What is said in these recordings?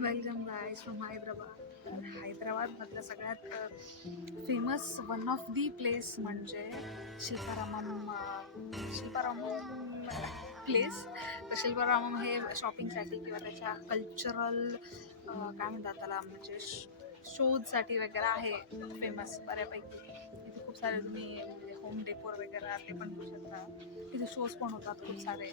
Welcome guys from Hyderabad. हैदराबादमधलं सगळ्यात famous one of the place म्हणजे शिल्पारामम प्लेस. तर शिल्पारामम हे शॉपिंगसाठी किंवा त्याच्या कल्चरल काय म्हणतात त्याला म्हणजे शोजसाठी वगैरे आहे फेमस बऱ्यापैकी. इथे खूप सारे तुम्ही म्हणजे होम डेकोर वगैरे ते पण करू शकता. इथे शोज पण होतात खूप सारे.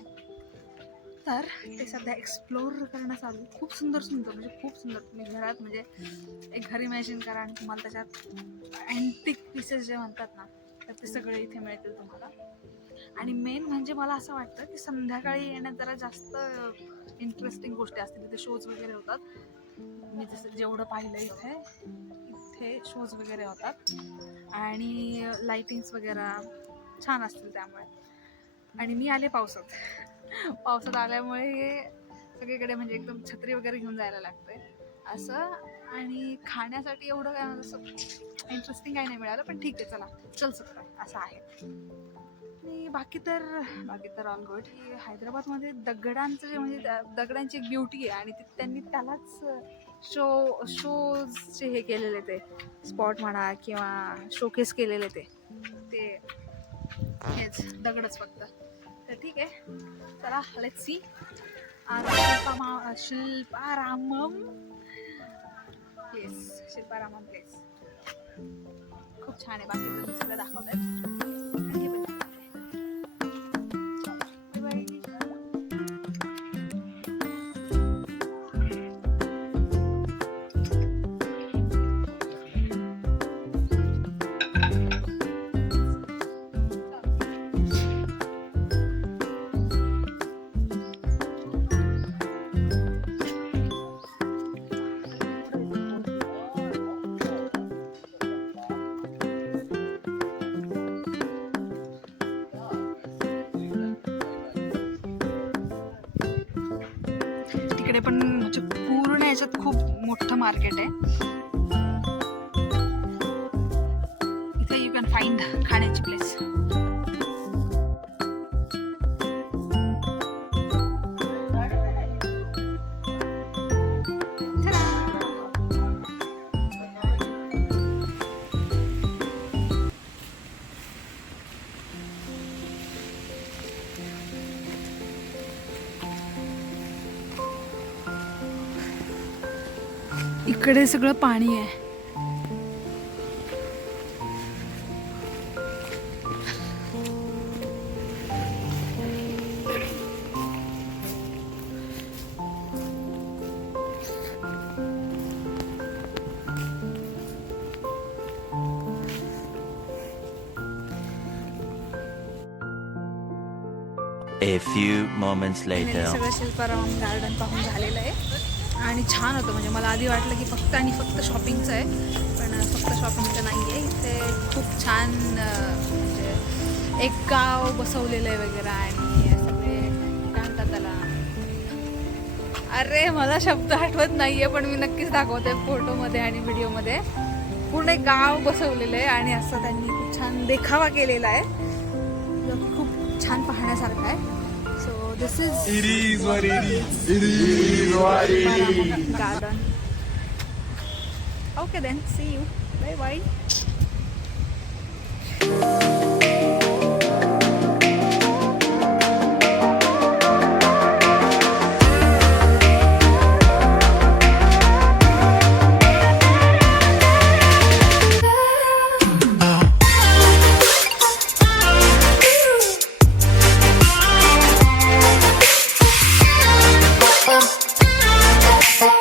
तर ते सध्या एक्सप्लोर करणं चालू. खूप सुंदर म्हणजे खूप सुंदर. तुम्ही घरात म्हणजे एक घर इमॅजिन करा आणि तुम्हाला त्याच्यात अँटिक पीसेस जे म्हणतात ना तर ते सगळे इथे मिळतील तुम्हाला. आणि मेन म्हणजे मला असं वाटतं की संध्याकाळी येण्यात जरा जास्त इंटरेस्टिंग गोष्टी असतील. तिथे शोज वगैरे होतात. मी जसं जेवढं पाहिलं इथे शोज वगैरे होतात आणि लाइटिंग्स वगैरे छान असतील त्यामुळे. आणि मी आले पावसात आल्यामुळे सगळीकडे म्हणजे एकदम छत्री वगैरे घेऊन जायला लागतंय असं. आणि खाण्यासाठी एवढं काय असं इंटरेस्टिंग काही नाही मिळालं, पण ठीक आहे चला चल सकता है असं आहे. आणि बाकी तर ऑल गुड. हैदराबादमध्ये दगडांचं जे म्हणजे दगडांची एक ब्युटी आहे आणि त्यांनी त्यालाच शोजचे हे केलेले ते स्पॉट म्हणा किंवा शोकेस केलेले ते हेच दगडच फक्त. तर ठीक आहे चला लेट्स सी शिल्पारामम प्लेस. खूप छान आहे. बाकी सगळं दाखवलंय. तिकडे पण म्हणजे पूर्ण याच्यात खूप मोठं मार्केट आहे. इथे यू कॅन फाइंड खाण्याची प्लेस. इकडे सगळं पाणी आहे. A few moments later. सगळं शिल्पारामम गार्डन पाहून झालेलं आहे आणि छान होतं. म्हणजे मला आधी वाटलं की फक्त शॉपिंगचं आहे, पण फक्त शॉपिंगचं नाही आहे. इथे खूप छान म्हणजे एक गाव बसवलेलं आहे वगैरे आणि सगळे काय म्हणतात त्याला. अरे मला शब्द आठवत नाही आहे, पण मी नक्कीच दाखवते फोटोमध्ये आणि व्हिडिओमध्ये. पूर्ण एक गाव बसवलेलं आहे आणि असं त्यांनी खूप छान देखावा केलेला आहे जो की खूप छान पाहण्यासारखं आहे. So this is It is what it is. It is what it is. Garden. Okay then, see you. Bye bye.